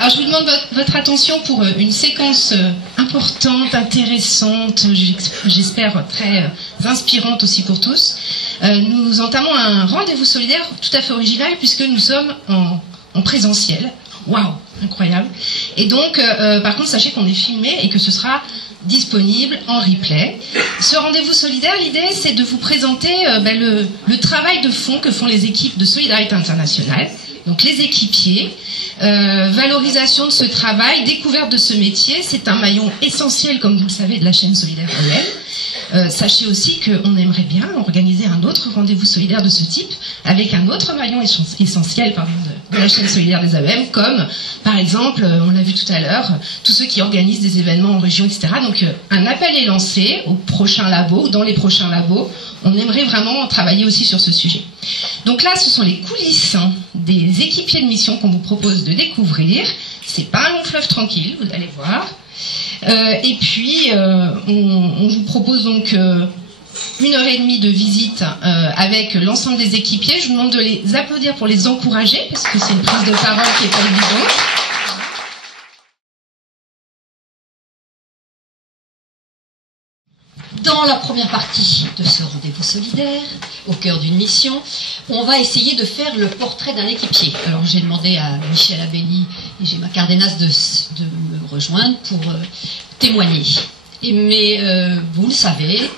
Alors je vous demande votre attention pour une séquence importante, intéressante, j'espère très inspirante aussi pour tous. Nous entamons un rendez-vous solidaire tout à fait original puisque nous sommes en présentiel. Waouh, incroyable. Et donc, par contre, sachez qu'on est filmé et que ce sera disponible en replay. Ce rendez-vous solidaire, l'idée, c'est de vous présenter le travail de fond que font les équipes de Solidarité Internationale, donc les équipiers, valorisation de ce travail, découverte de ce métier. C'est un maillon essentiel, comme vous le savez, de la chaîne Solidaire AEM. Sachez aussi qu'on aimerait bien organiser un autre rendez-vous solidaire de ce type avec un autre maillon essentiel de la chaîne solidaire des AEM, comme par exemple, on l'a vu tout à l'heure, tous ceux qui organisent des événements en région, etc. Donc un appel est lancé au prochain labo, ou dans les prochains labos. On aimerait vraiment travailler aussi sur ce sujet. Donc là, ce sont les coulisses des équipiers de mission qu'on vous propose de découvrir. C'est pas un long fleuve tranquille, vous allez voir. Et puis, on vous propose donc 1h30 de visite avec l'ensemble des équipiers. Je vous demande de les applaudir pour les encourager, parce que c'est une prise de parole qui est pas évidente. Dans la première partie de ce rendez-vous solidaire, au cœur d'une mission, on va essayer de faire le portrait d'un équipier. Alors j'ai demandé à Michel Abelli et Gemma Cardenas de me rejoindre pour témoigner. Mais vous le savez,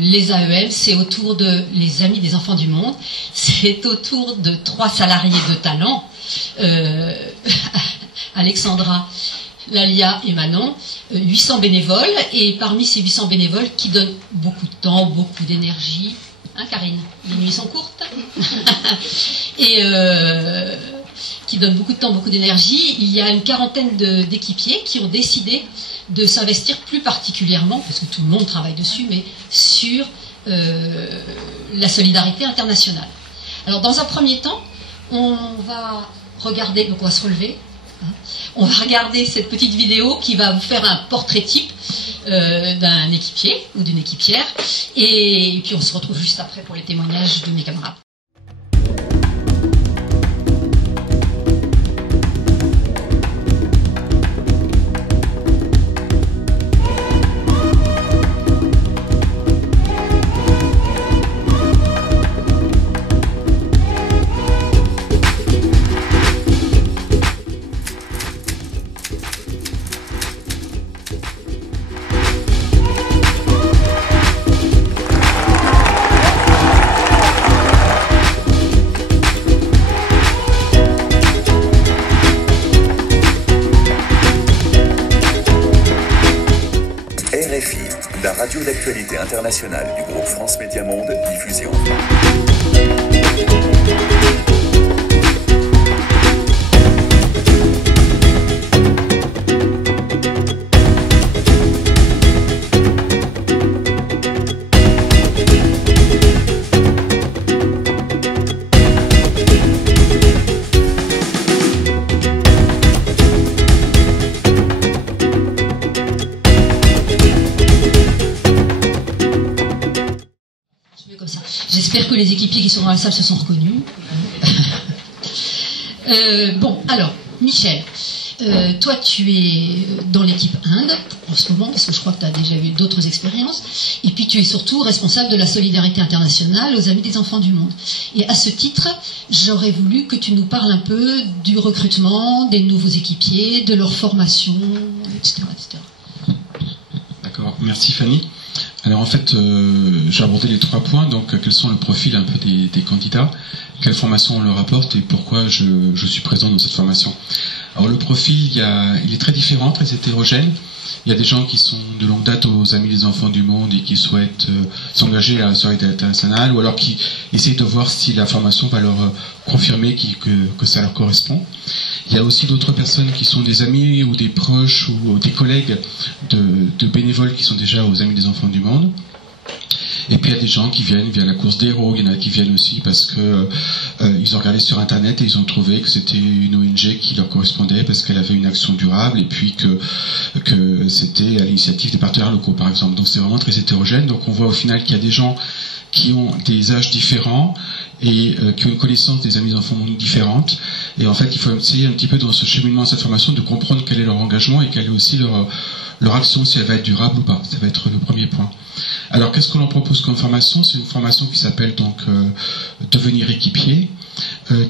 les AEM, c'est autour de les Amis des Enfants du Monde, c'est autour de 3 salariés de talent, Alexandra, Lalia et Manon, 800 bénévoles, et parmi ces 800 bénévoles qui donnent beaucoup de temps, beaucoup d'énergie, hein Karine, les nuits sont courtes, et qui donnent beaucoup de temps, beaucoup d'énergie, il y a une quarantaine d'équipiers qui ont décidé de s'investir plus particulièrement, parce que tout le monde travaille dessus, mais sur la solidarité internationale. Alors dans un premier temps, on va regarder, donc on va se relever, on va regarder cette petite vidéo qui va vous faire un portrait type d'un équipier ou d'une équipière, et puis on se retrouve juste après pour les témoignages de mes camarades. La radio d'actualité internationale du groupe France Média Monde, diffusée en France. J'espère que les équipiers qui sont dans la salle se sont reconnus. Bon, alors, Michel, toi tu es dans l'équipe Inde en ce moment, parce que je crois que tu as déjà eu d'autres expériences, et puis tu es surtout responsable de la solidarité internationale aux Amis des Enfants du Monde. Et à ce titre, j'aurais voulu que tu nous parles un peu du recrutement des nouveaux équipiers, de leur formation, etc. etc. D'accord, merci Fanny. Alors en fait, j'ai abordé les 3 points, donc quels sont le profil un peu des candidats, quelle formation on leur apporte et pourquoi je suis présent dans cette formation. Alors le profil, il est très différent, très hétérogène. Il y a des gens qui sont de longue date aux Amis des Enfants du Monde et qui souhaitent s'engager à la solidarité internationale, ou alors qui essayent de voir si la formation va leur confirmer que ça leur correspond. Il y a aussi d'autres personnes qui sont des amis ou des proches ou des collègues de bénévoles qui sont déjà aux Amis des Enfants du Monde. Et puis il y a des gens qui viennent via la course des héros, il y en a qui viennent aussi parce que ils ont regardé sur internet et ils ont trouvé que c'était une ONG qui leur correspondait parce qu'elle avait une action durable et puis que c'était à l'initiative des partenaires locaux par exemple. Donc c'est vraiment très hétérogène. Donc on voit au final qu'il y a des gens qui ont des âges différents et qui ont une connaissance des Amis des Enfants différentes. Et en fait, il faut essayer un petit peu dans ce cheminement à cette formation de comprendre quel est leur engagement et quelle est aussi leur action, si elle va être durable ou pas. Ça va être le premier point. Alors, qu'est-ce qu'on leur propose comme formation? C'est une formation qui s'appelle donc Devenir équipier,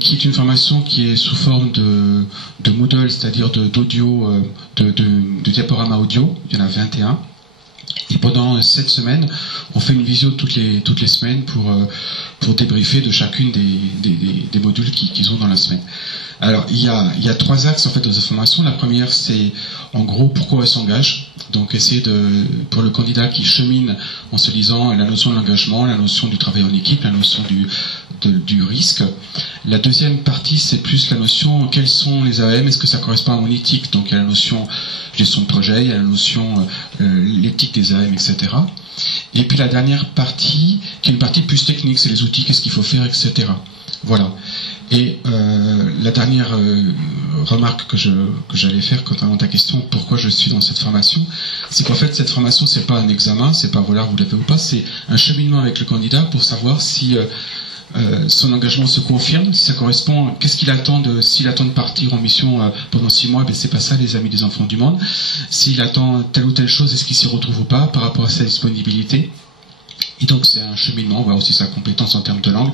qui est une formation qui est sous forme de Moodle, c'est-à-dire d'audio, de diaporama audio. Il y en a 21. Et pendant 7 semaines, on fait une visio toutes les semaines pour débriefer de chacune des modules qu'ils ont dans la semaine. Alors, il y a 3 axes en fait dans cette formation. La première, c'est en gros pourquoi elle s'engage. Donc, essayer pour le candidat qui chemine en se lisant la notion de l'engagement, la notion du travail en équipe, la notion du risque. La deuxième partie, c'est plus la notion quels sont les AM, est-ce que ça correspond à mon éthique. Donc, il y a la notion gestion de projet, il y a la notion l'éthique des AM, etc. Et puis la dernière partie, qui est une partie plus technique, c'est les outils, qu'est-ce qu'il faut faire, etc. Voilà. Et la dernière remarque que j'allais faire quant à ta question, pourquoi je suis dans cette formation, c'est qu'en fait cette formation c'est pas un examen, c'est pas voilà vous l'avez ou pas, c'est un cheminement avec le candidat pour savoir si son engagement se confirme, si ça correspond, qu'est-ce qu'il attend s'il attend de partir en mission pendant 6 mois, ben c'est pas ça les amis des enfants du monde. S'il attend telle ou telle chose, est-ce qu'il s'y retrouve ou pas par rapport à sa disponibilité. Et donc c'est un cheminement, on voit aussi sa compétence en termes de langue,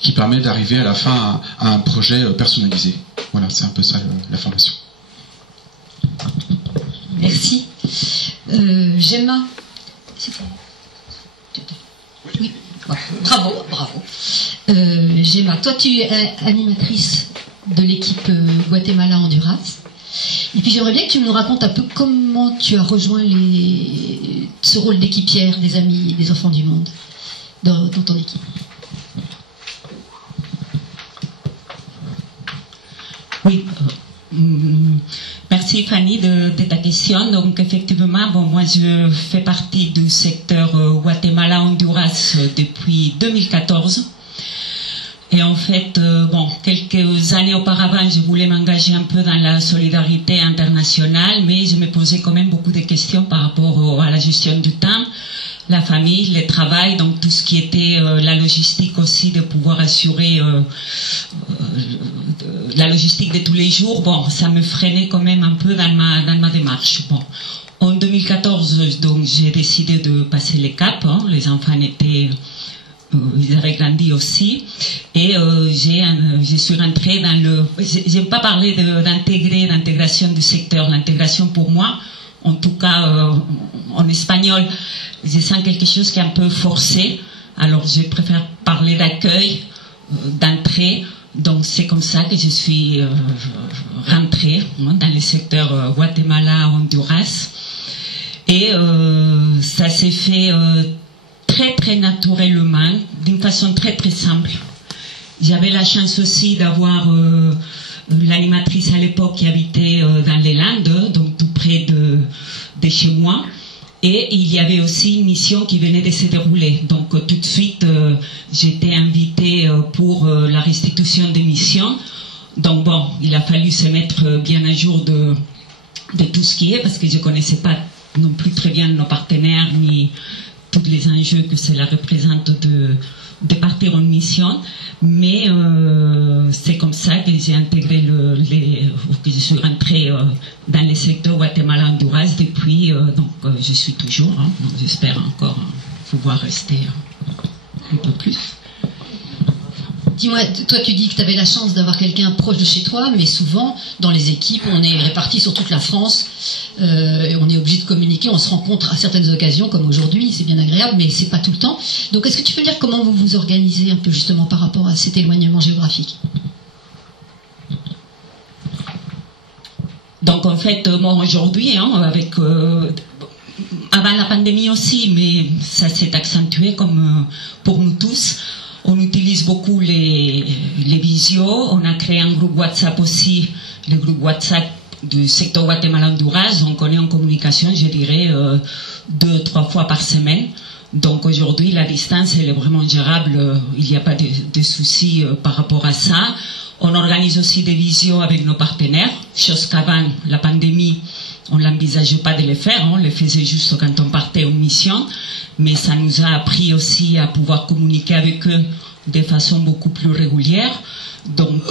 qui permet d'arriver à la fin à un projet personnalisé. Voilà, c'est un peu ça la formation. Merci. Gemma. Oui, bravo. Gemma, toi tu es animatrice de l'équipe Guatemala-Honduras. Et puis j'aimerais bien que tu nous racontes un peu comment tu as rejoint ce rôle d'équipière des amis des enfants du monde dans ton équipe. Oui, merci Fanny de ta question. Donc effectivement, moi je fais partie du secteur Guatemala-Honduras depuis 2014. Et en fait, quelques années auparavant, je voulais m'engager un peu dans la solidarité internationale, mais je me posais quand même beaucoup de questions par rapport à la gestion du temps, la famille, le travail, donc tout ce qui était la logistique aussi, de pouvoir assurer la logistique de tous les jours. Bon, ça me freinait quand même un peu dans ma démarche. Bon. En 2014, donc, j'ai décidé de passer les caps. Les enfants étaient... ils avaient grandi aussi, et je suis rentrée dans le... J'aime pas parler d'intégration du secteur. L'intégration pour moi, en tout cas en espagnol, je sens quelque chose qui est un peu forcé. Alors je préfère parler d'accueil, d'entrée. Donc c'est comme ça que je suis rentrée dans le secteur Guatemala-Honduras. Et ça s'est fait... très naturellement, d'une façon très simple. J'avais la chance aussi d'avoir l'animatrice à l'époque qui habitait dans les Landes, donc tout près de chez moi, et il y avait aussi une mission qui venait de se dérouler. Donc tout de suite, j'étais invitée pour la restitution des missions. Donc bon, il a fallu se mettre bien à jour de tout ce qui est, parce que je ne connaissais pas non plus très bien nos partenaires, ni tous les enjeux que cela représente de partir en mission, mais c'est comme ça que j'ai intégré que je suis rentrée dans le secteur Guatemala-Honduras depuis, donc je suis toujours, donc j'espère encore pouvoir rester un peu plus. Dis-moi, toi tu dis que tu avais la chance d'avoir quelqu'un proche de chez toi, mais souvent dans les équipes on est répartis sur toute la France, et on est obligé de communiquer, on se rencontre à certaines occasions comme aujourd'hui, c'est bien agréable, mais c'est pas tout le temps. Donc est-ce que tu peux dire comment vous vous organisez un peu justement par rapport à cet éloignement géographique? Donc en fait, moi aujourd'hui, avec avant la pandémie aussi, mais ça s'est accentué comme pour nous tous. On utilise beaucoup les visios. On a créé un groupe WhatsApp aussi, le groupe WhatsApp du secteur Guatemala-Honduras. Donc on est en communication, je dirais, 2-3 fois par semaine. Donc aujourd'hui, la distance, elle est vraiment gérable. Il n'y a pas de soucis par rapport à ça. On organise aussi des visios avec nos partenaires, chose qu'avant la pandémie, on n'envisageait pas de les faire, on les faisait juste quand on partait en mission, mais ça nous a appris aussi à pouvoir communiquer avec eux de façon beaucoup plus régulière. Donc,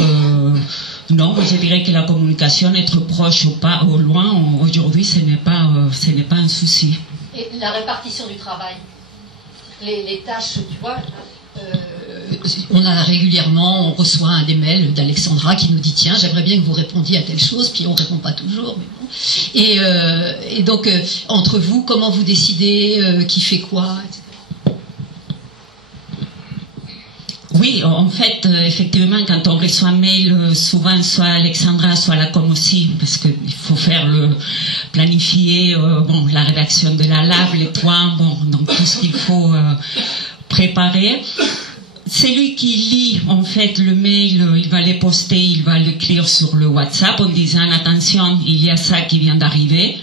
non, je dirais que la communication, être proche ou pas, au loin, aujourd'hui, ce n'est pas un souci. Et la répartition du travail, les tâches, tu vois, on a régulièrement, on reçoit des mails d'Alexandra qui nous dit tiens, j'aimerais bien que vous répondiez à telle chose, puis on ne répond pas toujours, mais bon. Et donc, entre vous, comment vous décidez qui fait quoi, etc. Oui, en fait, effectivement, quand on reçoit un mail, souvent, soit Alexandra, soit la com aussi, parce qu'il faut faire planifier, la rédaction de la lave, les toits, donc tout ce qu'il faut préparer. C'est lui qui lit, en fait, le mail, il va les poster, il va l'écrire sur le WhatsApp en disant, attention, il y a ça qui vient d'arriver.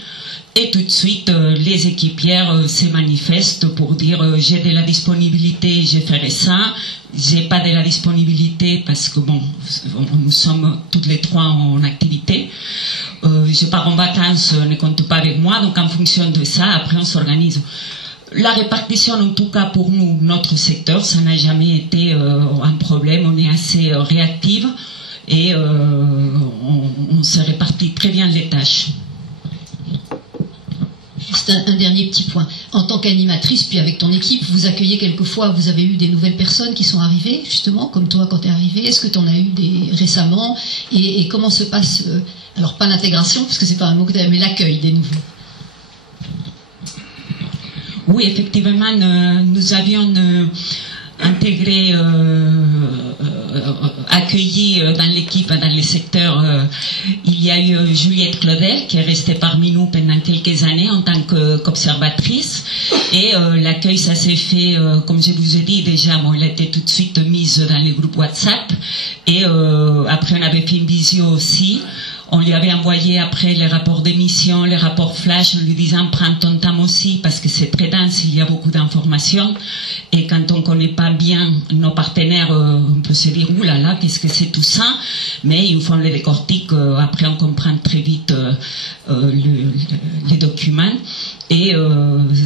Et tout de suite, les équipières se manifestent pour dire j'ai de la disponibilité, je ferai ça. J'ai pas de la disponibilité parce que nous sommes toutes les trois en activité. Je pars en vacances, ne compte pas avec moi. Donc en fonction de ça, après on s'organise. La répartition, en tout cas pour nous, notre secteur, ça n'a jamais été un problème. On est assez réactive et on se répartit très bien les tâches. Juste un dernier petit point. En tant qu'animatrice, puis avec ton équipe, vous accueillez quelquefois, vous avez eu des nouvelles personnes qui sont arrivées, justement, comme toi quand tu es arrivé. Est-ce que tu en as eu récemment et comment se passe, alors pas l'intégration, parce que c'est pas un mot que tu as, mais l'accueil des nouveaux? Oui, effectivement, nous avions intégré, accueilli dans l'équipe, dans les secteurs, il y a eu Juliette Claudel qui est restée parmi nous pendant quelques années en tant qu'observatrice et l'accueil ça s'est fait, comme je vous ai dit déjà, elle a été tout de suite mise dans les groupes WhatsApp et après on avait fait une visio aussi. On lui avait envoyé après les rapports d'émission, les rapports flash, en lui disant prends ton temps aussi parce que c'est très dense, il y a beaucoup d'informations. Et quand on ne connaît pas bien nos partenaires, on peut se dire oulala, qu'est-ce que c'est tout ça? Mais une fois on les décortique, après on comprend très vite les documents. Et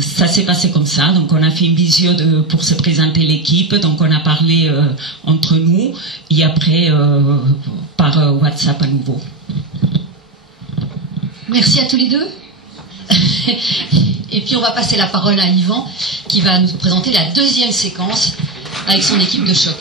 ça s'est passé comme ça. Donc on a fait une visio pour se présenter l'équipe. Donc on a parlé entre nous et après par WhatsApp à nouveau. Merci à tous les deux. Et puis on va passer la parole à Yvan qui va nous présenter la deuxième séquence avec son équipe de choc.